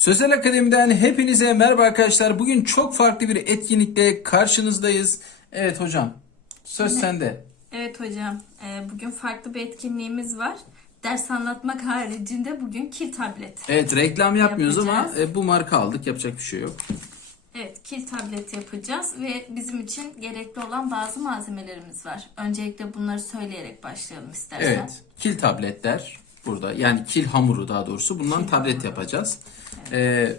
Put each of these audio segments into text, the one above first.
Sözel Akademi'den hepinize merhaba arkadaşlar. Bugün çok farklı bir etkinlikle karşınızdayız. Evet hocam, söz sende. Evet hocam, e, bugün farklı bir etkinliğimiz var. Ders anlatmak haricinde bugün kil tablet. Evet reklam yapmıyoruz ama Yapacağız. e, bu marka aldık. Yapacak bir şey yok. Evet, kil tablet yapacağız ve bizim için gerekli olan bazı malzemelerimiz var. Öncelikle bunları söyleyerek başlayalım istersen. Evet, kil tabletler burada. Yani kil hamuru daha doğrusu. Bundan tablet yapacağız. Ee,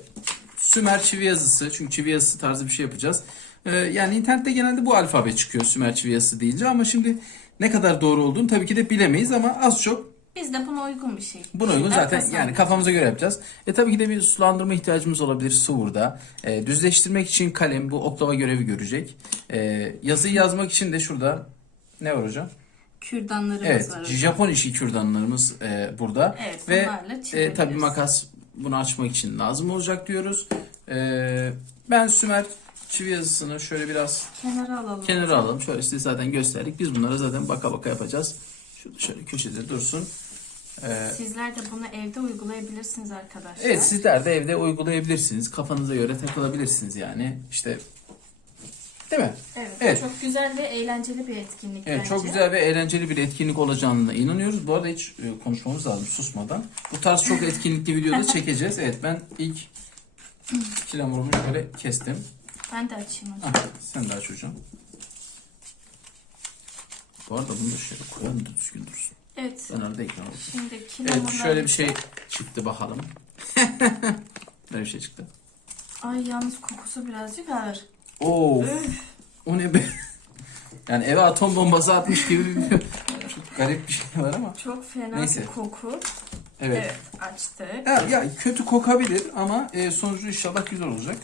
Sümer çivi yazısı. Çünkü çivi yazısı tarzı bir şey yapacağız. Ee, yani internette genelde bu alfabe çıkıyor Sümer çivi yazısı deyince ama şimdi ne kadar doğru olduğunu tabii ki de bilemeyiz ama az çok Biz de buna uygun bir şey. Buna uygun zaten yani kafamıza göre yapacağız. E tabii ki de bir sulandırma ihtiyacımız olabilir su burada. E, düzleştirmek için kalem bu oklava görevi görecek. E, yazıyı yazmak için de şurada ne var hocam? Kürdanlarımız Evet var hocam. Japon işi kürdanlarımız e, burada. Evet, Ve e, tabii makas bunu açmak için lazım olacak diyoruz. E, ben Sümer çivi yazısını şöyle biraz Kenara alalım. kenara alalım. Şöyle size zaten gösterdik. Biz bunlara zaten baka baka yapacağız. Şurada şöyle köşede dursun. E, Sizler de bunu evde uygulayabilirsiniz arkadaşlar. Evet sizler de evde uygulayabilirsiniz. Kafanıza göre takılabilirsiniz yani. İşte değil mi? Evet, Evet. Çok güzel ve eğlenceli bir etkinlik Evet bence. çok güzel ve eğlenceli bir etkinlik olacağına inanıyoruz. Bu arada hiç e, konuşmamız lazım susmadan. Bu tarz çok etkinlikli videoda çekeceğiz. Evet ben ilk kilomumu şöyle kestim. Ben de açayım hocam. Ah, sen de aç hocam. Bu arada bunu da şöyle koyalım da düzgün dursun. Evet. Ben arada ekran olsun. Şimdi Evet şöyle bir şey çıktı bakalım. Böyle bir şey çıktı. Ay yalnız kokusu birazcık ağır. Oo. O ne be? Yani eve atom bombası atmış gibi bir çok garip bir şey var ama. Çok fena Neyse. bir koku. Evet. Evet açtık. Ya, ya kötü kokabilir ama e, sonucu inşallah güzel olacak.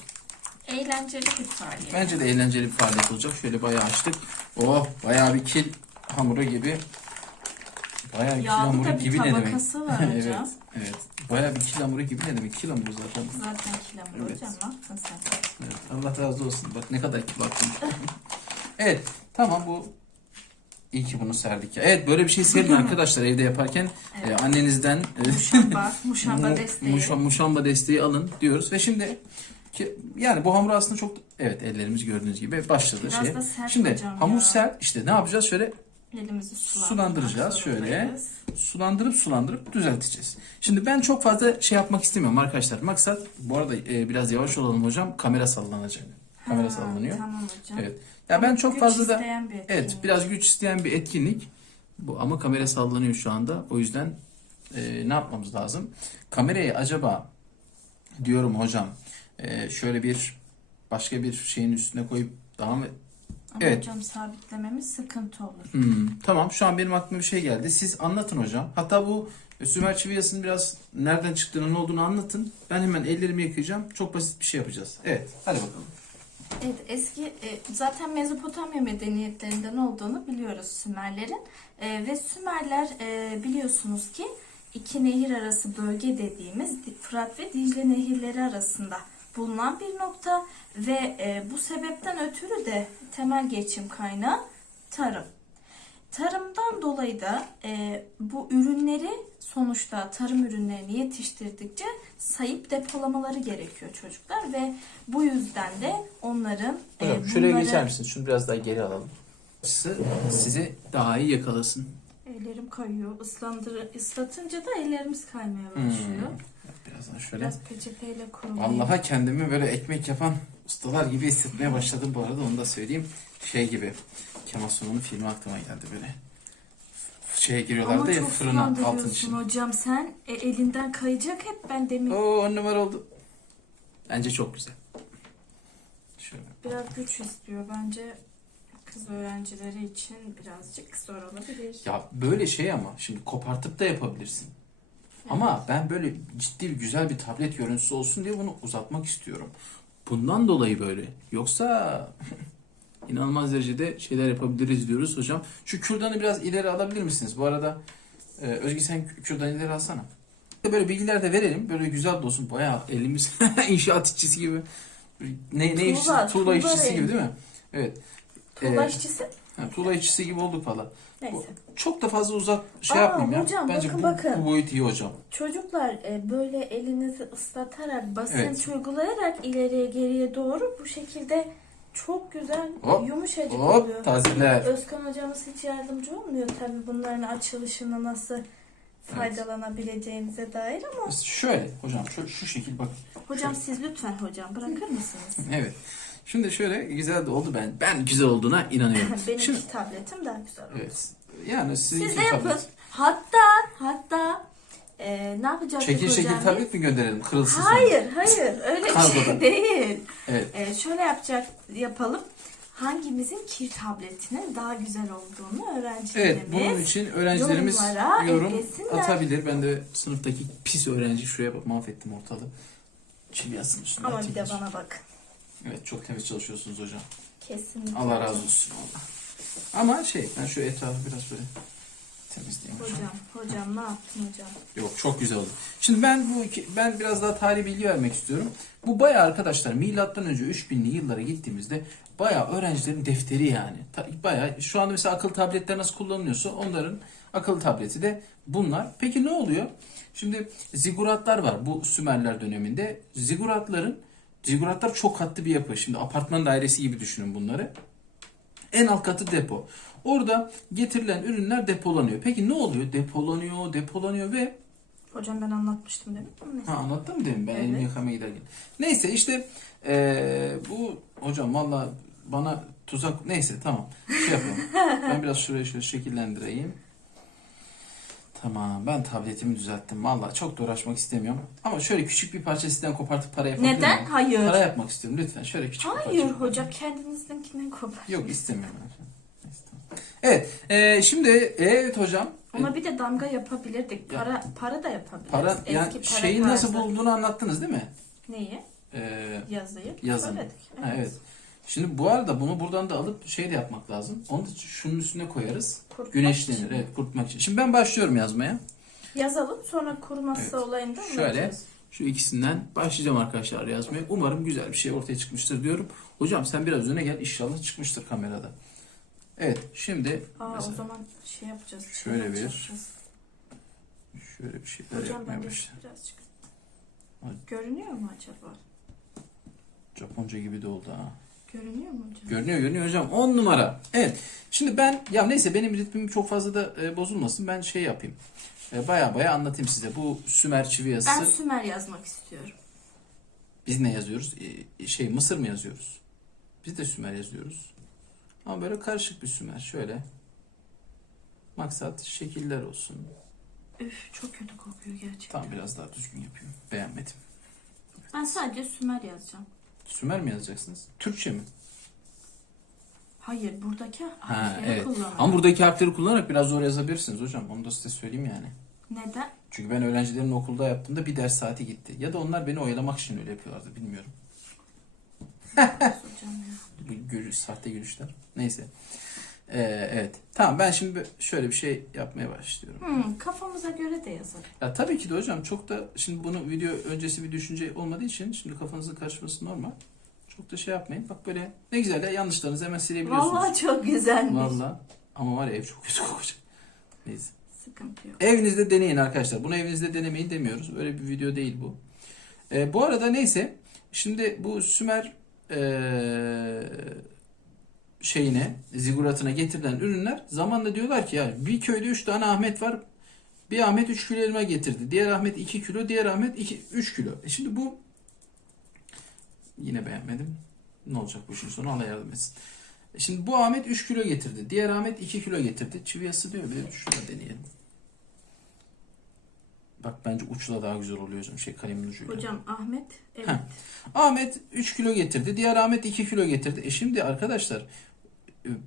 Eğlenceli bir faaliyet. Bence de eğlenceli bir faaliyet olacak. Şöyle bayağı açtık. Oh bayağı bir kil hamuru gibi. Bayağı Yağlı da bir gibi ne demek? tabakası var evet, hocam. evet. Bayağı bir kil hamuru gibi ne demek? Kil hamuru zaten. Zaten kilamur Evet. hocam ne yaptın sen? Evet, Allah razı olsun. Bak ne kadar kibarsın. evet tamam bu iyi ki bunu serdik ya. Evet böyle bir şey serin arkadaşlar evde yaparken Evet. e, annenizden e, Muşamba, muşamba mu- desteği. muşa- muşamba desteği alın diyoruz ve şimdi ki, yani bu hamur aslında çok evet ellerimiz gördüğünüz gibi başladı Biraz şey. da sert Şimdi hocam hamur ya. sert işte ne yapacağız şöyle Elimizi Sulandıracağız şöyle. sulandırıp sulandırıp düzelteceğiz. Şimdi ben çok fazla şey yapmak istemiyorum arkadaşlar. Maksat bu arada e, biraz yavaş olalım hocam. Kamera sallanacak. Kamera Ha, sallanıyor. Tamam hocam. Evet. Ya ben çok Güç fazla da bir evet biraz güç isteyen bir etkinlik. Bu ama kamera sallanıyor şu anda. O yüzden e, ne yapmamız lazım? Kamerayı acaba diyorum hocam e, şöyle bir başka bir şeyin üstüne koyup daha mı Ama evet. hocam sabitlememiz sıkıntı olur. Hmm, tamam şu an benim aklıma bir şey geldi. Siz anlatın hocam. Hatta bu Sümer Çiviyası'nın biraz nereden çıktığını ne olduğunu anlatın. Ben hemen ellerimi yıkayacağım. Çok basit bir şey yapacağız. Evet hadi bakalım. Evet eski e, zaten Mezopotamya medeniyetlerinden olduğunu biliyoruz Sümerlerin. E, ve Sümerler e, biliyorsunuz ki iki nehir arası bölge dediğimiz Fırat ve Dicle nehirleri arasında bulunan bir nokta ve e, bu sebepten ötürü de temel geçim kaynağı tarım. Tarımdan dolayı da e, bu ürünleri sonuçta tarım ürünlerini yetiştirdikçe sayıp depolamaları gerekiyor çocuklar ve bu yüzden de onların e, Hocam şuraya bunları- geçer misiniz? Şunu biraz daha geri alalım. Açısı sizi daha iyi yakalasın. Ellerim kayıyor. Islandır, ıslatınca da ellerimiz kaymaya Hmm. başlıyor. Birazdan şöyle. Biraz peçeteyle kurulayım. Vallahi kendimi böyle ekmek yapan ustalar gibi hissetmeye başladım bu arada onu da söyleyeyim. Şey gibi Kemal Sunal'ın filmi aklıma geldi böyle. Şeye giriyorlardı Ama ya çok fırına altın için. hocam sen. E, elinden kayacak hep ben demin. Oo on numara oldu. Bence çok güzel. Şöyle. Biraz güç istiyor bence. Kız öğrencileri için birazcık zor olabilir. Ya böyle şey ama şimdi kopartıp da yapabilirsin. Ama ben böyle ciddi bir güzel bir tablet görüntüsü olsun diye bunu uzatmak istiyorum. Bundan dolayı böyle. Yoksa inanılmaz derecede şeyler yapabiliriz diyoruz hocam. Şu kürdanı biraz ileri alabilir misiniz? Bu arada e, Özge sen kü- kürdanı ileri alsana. Böyle bilgiler de verelim. Böyle güzel de olsun. Bayağı elimiz inşaat işçisi gibi. Ne, ne Tuğla, işçisi? Tuğla tuğla işçisi rengi. gibi değil mi? Evet. Tuğla Ee, işçisi. Ha, tuğla işçisi gibi olduk falan. Neyse. Çok da fazla uzak şey Aa, yapmayayım ya. hocam, Bence bakın, bu, bakın. bu boyut iyi hocam. Çocuklar e, böyle elinizi ıslatarak, basınç uygulayarak ileriye geriye doğru bu şekilde çok güzel Hop, yumuşacık Hop oluyor. tazeler. Özkan hocamız hiç yardımcı olmuyor tabii bunların açılışına nasıl faydalanabileceğinize dair ama Şöyle hocam şu, şu şekil bak. hocam siz lütfen hocam bırakır mısınız? Evet. Şimdi şöyle güzel de oldu ben. Ben güzel olduğuna inanıyorum. Benimki Şimdi tabletim daha güzel oldu. evet. Yani sizin Siz de yapın. Hatta hatta e, ne yapacaktık Şekil şekil tablet mi gönderelim? Kırılsın sonra. Hayır, hayır. Öyle bir şey değil. Evet. E, şöyle yapacak yapalım. Hangimizin kir tabletinin daha güzel olduğunu öğrencilerimiz Evet, bunun için öğrencilerimiz yorum eklesinler. atabilir. Ben de sınıftaki pis öğrenci şuraya bak mahvettim ortalığı. Çivi yazsın üstüne. Ama bir de bana bakın. Evet, çok temiz çalışıyorsunuz hocam. Kesinlikle. Allah razı olsun. Ama şey, ben şu etrafı biraz böyle temizleyeyim hocam. Hocam, hocam ne yaptın hocam? Yok çok güzel oldu. Şimdi ben bu iki, ben biraz daha tarih bilgi vermek istiyorum. Bu bayağı arkadaşlar milattan önce 3000'li yıllara gittiğimizde bayağı öğrencilerin defteri yani. Bayağı şu anda mesela akıllı tabletler nasıl kullanılıyorsa onların akıllı tableti de bunlar. Peki ne oluyor? Şimdi ziguratlar var bu Sümerler döneminde. Ziguratların ziguratlar çok katlı bir yapı. Şimdi apartman dairesi gibi düşünün bunları. En alt katı depo. Orada getirilen ürünler depolanıyor. Peki ne oluyor? Depolanıyor, depolanıyor ve Hocam ben anlatmıştım? Ama neyse. Ha anlattın mı demin ben Evet. elimi yıkamaya giderken. Neyse işte eee, bu hocam valla bana tuzak neyse tamam şey yapalım. ben biraz şurayı şöyle şekillendireyim. Tamam ben tabletimi düzelttim. Valla çok da uğraşmak istemiyorum. Ama şöyle küçük bir parça sizden kopartıp para yapabilir Neden? miyim? Hayır. Para yapmak istiyorum lütfen. Şöyle küçük bir Hayır parça. hocam kendinizdenkinden kopar. Yok istemiyorum. Neyse, tamam. Evet eee, şimdi evet hocam. Ama bir de damga yapabilirdik. Para para da yapabiliriz. Para Eski yani para şeyin nasıl tarzı. bulunduğunu anlattınız değil mi? Neyi? Eee Yazıyı. Yazın. Söyledik. Ha, evet. Şimdi bu arada bunu buradan da alıp şey de yapmak lazım. Onu da şunun üstüne koyarız. Kurutmak Güneşlenir. için. Evet kurutmak için. Şimdi ben başlıyorum yazmaya. Yazalım sonra kuruması Evet. olayında Şöyle. anlatırız. Şu ikisinden başlayacağım arkadaşlar yazmaya. Umarım güzel bir şey ortaya çıkmıştır diyorum. Hocam sen biraz öne gel. İnşallah çıkmıştır kamerada. Evet şimdi Aa, mesela o zaman şey yapacağız. Şöyle bir- yapacağız. şöyle bir şeyler Hocam yapmaya başlayalım. Görünüyor mu acaba? Japonca gibi de oldu ha. Görünüyor mu hocam? Görünüyor görünüyor hocam. 10 numara. Evet. Şimdi ben ya neyse benim ritmim çok fazla da e, bozulmasın. Ben şey yapayım. E, baya baya anlatayım size. Bu Sümer çivi yazısı. ben Sümer yazmak istiyorum. Biz ne yazıyoruz? E, şey Mısır mı yazıyoruz? Biz de Sümer yazıyoruz. Ama böyle karışık bir Sümer. Şöyle. Maksat şekiller olsun. Üf çok kötü kokuyor gerçekten. Tam biraz daha düzgün yapıyorum. Beğenmedim. Ben sadece Sümer yazacağım. Sümer mi yazacaksınız? Türkçe mi? Hayır buradaki Ha, harfleri evet. kullanıyorum. Ama buradaki harfleri kullanarak biraz zor yazabilirsiniz hocam. Onu da size söyleyeyim yani. Neden? Çünkü ben öğrencilerin okulda yaptığımda bir ders saati gitti. Ya da onlar beni oyalamak için öyle yapıyorlardı bilmiyorum. hocam ya. Bu gülüş, sahte gülüşler. Neyse. Ee, evet. Tamam ben şimdi şöyle bir şey yapmaya başlıyorum. Hmm, kafamıza göre de yazalım. Ya tabii ki de hocam çok da şimdi bunu video öncesi bir düşünce olmadığı için şimdi kafanızın karışması normal. Çok da şey yapmayın. Bak böyle ne güzel ya yanlışlarınızı hemen silebiliyorsunuz. Vallahi çok güzelmiş. Vallahi. Ama var ya ev çok kötü kokacak. Neyse. Sıkıntı yok. Evinizde deneyin arkadaşlar. Bunu evinizde denemeyin demiyoruz. Öyle bir video değil bu. Ee, bu arada neyse. Şimdi bu Sümer ee, şeyine, ziguratına getirilen ürünler zamanla diyorlar ki ya bir köyde 3 tane Ahmet var. Bir Ahmet 3 kilo elma getirdi. Diğer Ahmet 2 kilo, diğer Ahmet 2, 3 kilo. E şimdi bu yine beğenmedim. Ne olacak bu işin sonu Allah yardım etsin. E Şimdi bu Ahmet 3 kilo getirdi. Diğer Ahmet 2 kilo getirdi. Çiviye diyor bir de şurada deneyelim. Bak bence uçla daha güzel oluyor hocam. Şey kalemin ucuyla. Hocam Ahmet evet. Heh. Ahmet 3 kilo getirdi. Diğer Ahmet 2 kilo getirdi. E şimdi arkadaşlar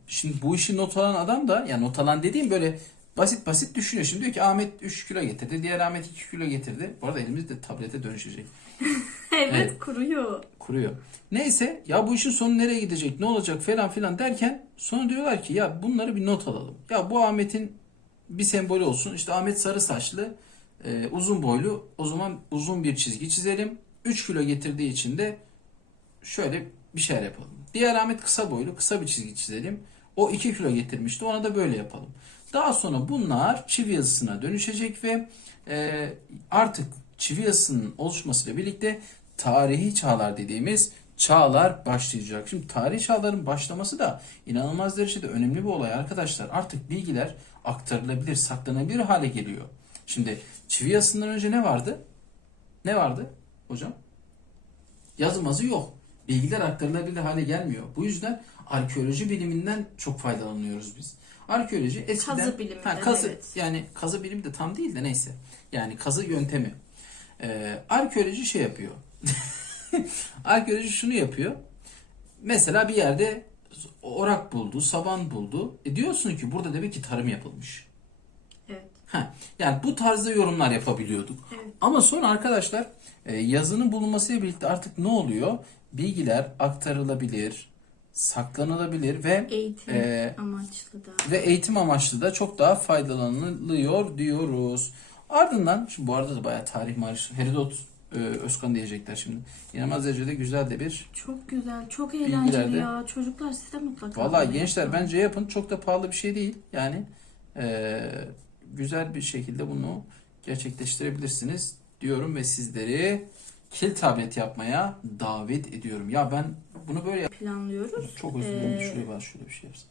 şimdi bu işi not alan adam da yani not alan dediğim böyle basit basit düşünüyor. Şimdi diyor ki Ahmet 3 kilo getirdi. Diğer Ahmet 2 kilo getirdi. Bu arada elimiz de tablete dönüşecek. evet. Evet. kuruyor. Kuruyor. Neyse ya bu işin sonu nereye gidecek ne olacak falan filan derken sonra diyorlar ki ya bunları bir not alalım. Ya bu Ahmet'in bir sembolü olsun. İşte Ahmet sarı saçlı e, uzun boylu o zaman uzun bir çizgi çizelim. 3 kilo getirdiği için de şöyle bir şeyler yapalım. Diğer Ahmet kısa boylu kısa bir çizgi çizelim. O 2 kilo getirmişti. Ona da böyle yapalım. Daha sonra bunlar çivi yazısına dönüşecek ve e, artık çivi yazısının oluşmasıyla birlikte tarihi çağlar dediğimiz çağlar başlayacak. Şimdi tarihi çağların başlaması da inanılmaz derecede önemli bir olay arkadaşlar. Artık bilgiler aktarılabilir, saklanabilir hale geliyor. Şimdi çivi yazısından önce ne vardı? Ne vardı hocam? Yazı mazı yok. Bilgiler aktarılabilir hale gelmiyor. Bu yüzden arkeoloji biliminden çok faydalanıyoruz biz. Arkeoloji eskiden Kazı biliminden, Ha, kazı evet. yani kazı bilimi de tam değil de neyse. Yani kazı yöntemi. Ee, arkeoloji şey yapıyor. arkeoloji şunu yapıyor. Mesela bir yerde orak buldu, saban buldu. E diyorsun ki burada demek ki tarım yapılmış. Evet. Ha, yani bu tarzda yorumlar yapabiliyorduk. Evet. Ama sonra arkadaşlar e, yazının bulunmasıyla birlikte artık ne oluyor? Bilgiler aktarılabilir, saklanılabilir ve Eğitim Ee, amaçlı da. ve eğitim amaçlı da çok daha faydalanılıyor diyoruz. Ardından, şimdi bu arada da bayağı tarih marif, Herodot e, Özkan diyecekler şimdi. İnanılmaz derecede güzel de bir. Çok güzel, çok Bilgilerde- eğlenceli ya. Çocuklar siz de mutlaka. Vallahi bunu gençler yapın. bence yapın. Çok da pahalı bir şey değil. Yani e, güzel bir şekilde bunu gerçekleştirebilirsiniz diyorum ve sizleri kil tablet yapmaya davet ediyorum. Ya ben bunu böyle yap- planlıyoruz. çok özür dilerim. Ee, Şuraya bak şöyle bir şey yapsak.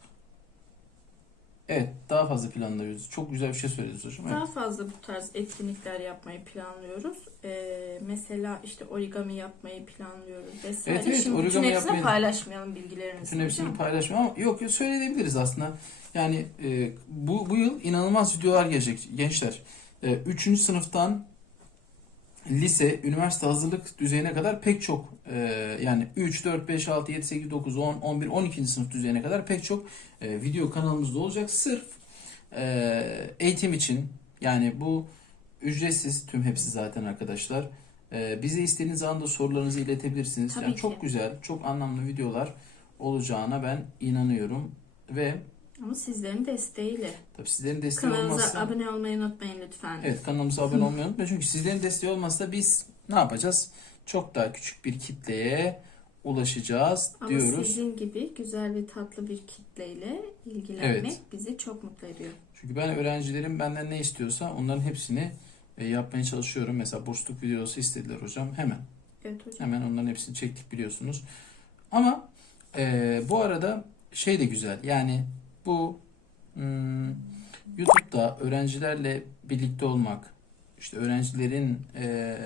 Evet, daha fazla planlıyoruz. Çok güzel bir şey söylediniz hocam. Evet. Daha fazla bu tarz etkinlikler yapmayı planlıyoruz. Ee, mesela işte origami yapmayı planlıyoruz vesaire. Evet, evet, Şimdi bütün origami hepsini yapmayı- paylaşmayalım bilgilerinizi. Bütün hepsini paylaşmam ama yok yok söyleyebiliriz aslında. Yani e, bu, bu yıl inanılmaz videolar gelecek gençler. E, üçüncü sınıftan lise, üniversite hazırlık düzeyine kadar pek çok e, yani 3, 4, 5, 6, 7, 8, 9, 10, 11, 12. sınıf düzeyine kadar pek çok e, video kanalımızda olacak. Sırf e, eğitim için yani bu ücretsiz tüm hepsi zaten arkadaşlar. E, bize istediğiniz anda sorularınızı iletebilirsiniz. Tabii yani ki. çok güzel, çok anlamlı videolar olacağına ben inanıyorum ve Ama sizlerin desteğiyle. tabii sizlerin desteği Kanalımıza olmazsa abone olmayı unutmayın lütfen. Evet kanalımıza abone olmayı unutmayın. Çünkü sizlerin desteği olmazsa biz ne yapacağız? Çok daha küçük bir kitleye ulaşacağız Ama diyoruz. sizin gibi güzel ve tatlı bir kitleyle ilgilenmek Evet. bizi çok mutlu ediyor. Çünkü ben öğrencilerim benden ne istiyorsa onların hepsini e, yapmaya çalışıyorum. Mesela bursluk videosu istediler hocam. Hemen Evet hocam. hemen onların hepsini çektik biliyorsunuz. Ama e, bu arada şey de güzel. Yani bu hmm, YouTube'da öğrencilerle birlikte olmak, işte öğrencilerin e,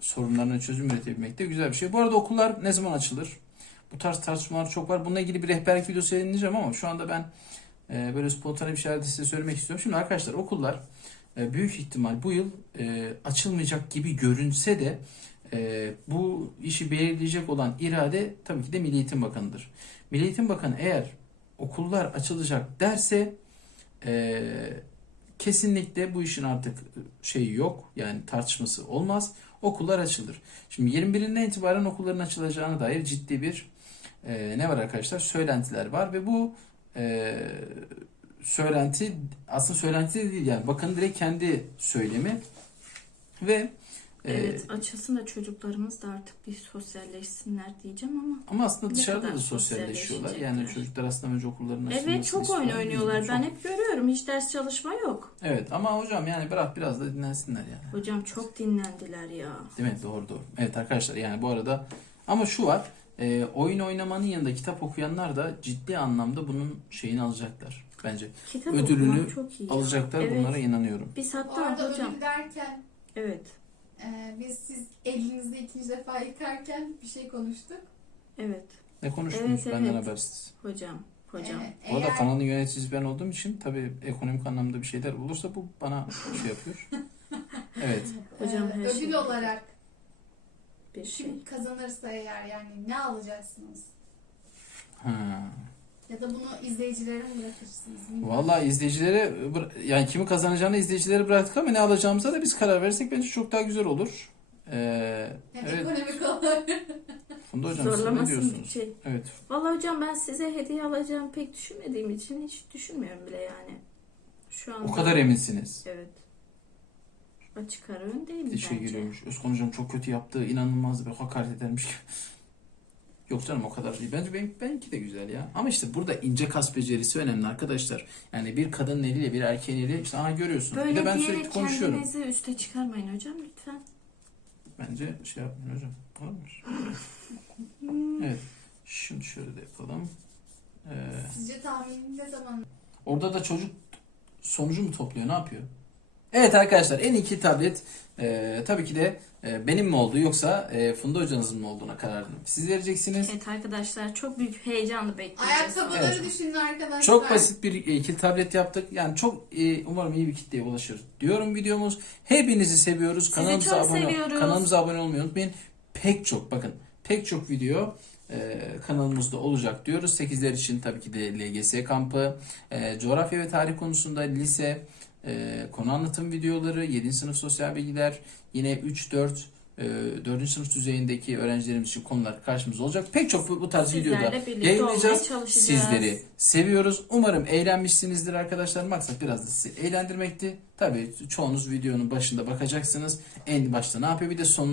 sorunlarına çözüm üretebilmek de güzel bir şey. Bu arada okullar ne zaman açılır? Bu tarz tartışmalar çok var. Bununla ilgili bir rehberlik videosu yayınlayacağım ama şu anda ben e, böyle spontane bir şeyler size söylemek istiyorum. Şimdi arkadaşlar okullar e, büyük ihtimal bu yıl e, açılmayacak gibi görünse de e, bu işi belirleyecek olan irade tabii ki de Milli Eğitim Bakanı'dır. Milli Eğitim Bakanı eğer okullar açılacak derse e, kesinlikle bu işin artık şeyi yok. Yani tartışması olmaz. Okullar açılır. Şimdi 21'inden itibaren okulların açılacağına dair ciddi bir e, ne var arkadaşlar? Söylentiler var ve bu e, söylenti aslında söylenti de değil yani bakanın direkt kendi söylemi ve Evet açılsın da çocuklarımız da artık bir sosyalleşsinler diyeceğim ama. ama aslında dışarıda da sosyalleşiyorlar. Yani çocuklar aslında önce açılmasını Evet çok oyun oynuyorlar. Çok- Ben hep görüyorum. Hiç ders çalışma yok. Evet ama hocam yani bırak biraz da dinlensinler yani. Hocam çok dinlendiler ya. Değil mi? Doğru doğru. Evet arkadaşlar yani bu arada ama şu var. e, oyun oynamanın yanında kitap okuyanlar da ciddi anlamda bunun şeyini alacaklar bence. Kitap Ödülünü okumak çok iyi ya. Alacaklar evet. bunlara inanıyorum. Biz Bu hatta arada hocam. ödül derken Evet. E, biz siz elinizde ikinci defa yıkarken bir şey konuştuk. Evet. Ne konuştunuz Evet, benden evet. habersiz. Hocam. Hocam. E, Bu arada eğer- kanalın yöneticisi ben olduğum için tabii ekonomik anlamda bir şeyler olursa bu bana şey yapıyor. Evet. Hocam e, her ödül şey- olarak Bir şey. kim kazanırsa eğer yani ne alacaksınız? Ha. Ya da bunu izleyicilere mi bırakırsınız? Bilmiyorum. Vallahi izleyicilere yani kimi kazanacağını izleyicilere bıraktık ama ne alacağımıza da biz karar verirsek bence çok daha güzel olur. Ee, Yani evet. ekonomik olarak. Funda hocam siz ne Zorlamasın diyorsunuz? şey. Evet. Vallahi hocam ben size hediye alacağım pek düşünmediğim için hiç düşünmüyorum bile yani. Şu anda. O kadar eminsiniz. Evet. Açık ara öndeyim Bir şey bence. geliyormuş. Özkan hocam çok kötü yaptı. inanılmaz bir hakaret edermiş gibi. Yok canım o kadar değil. Bence benim, benimki de güzel ya. Ama işte burada ince kas becerisi önemli arkadaşlar. Yani bir kadının eliyle bir erkeğin eli işte aha görüyorsun. bir Böyle de ben sürekli diyerek konuşuyorum. kendinizi üste çıkarmayın hocam lütfen. Bence şey yapmayın hocam. Olmuş. evet. Şimdi şöyle de yapalım. Ee, Sizce tahmini ne zaman? orada da çocuk sonucu mu topluyor? Ne yapıyor? Evet arkadaşlar en iyi iki tablet e, tabii ki de e, benim mi oldu yoksa e, Funda hocanızın mı olduğuna karar verdim. Siz vereceksiniz. Evet arkadaşlar çok büyük heyecanla bekleyeceğiz. Ayakkabıları Evet. düşünün arkadaşlar. Çok basit bir e, ikili tablet yaptık. Yani çok e, umarım iyi bir kitleye ulaşır diyorum videomuz. Hepinizi seviyoruz. Sizi kanalımıza çok abone seviyoruz. kanalımıza abone olmayı unutmayın. Pek çok bakın pek çok video e, kanalımızda olacak diyoruz. 8'ler için tabii ki de LGS kampı, e, coğrafya ve tarih konusunda lise, e, konu anlatım videoları, 7. sınıf sosyal bilgiler, yine 3 4 e, 4. sınıf düzeyindeki öğrencilerimiz için konular karşımıza olacak. Pek çok bu, tarz videoda yayınlayacağız. Sizleri seviyoruz. Umarım eğlenmişsinizdir arkadaşlar. Maksat biraz da sizi eğlendirmekti. Tabii çoğunuz videonun başında bakacaksınız. En başta ne yapıyor bir de sonuna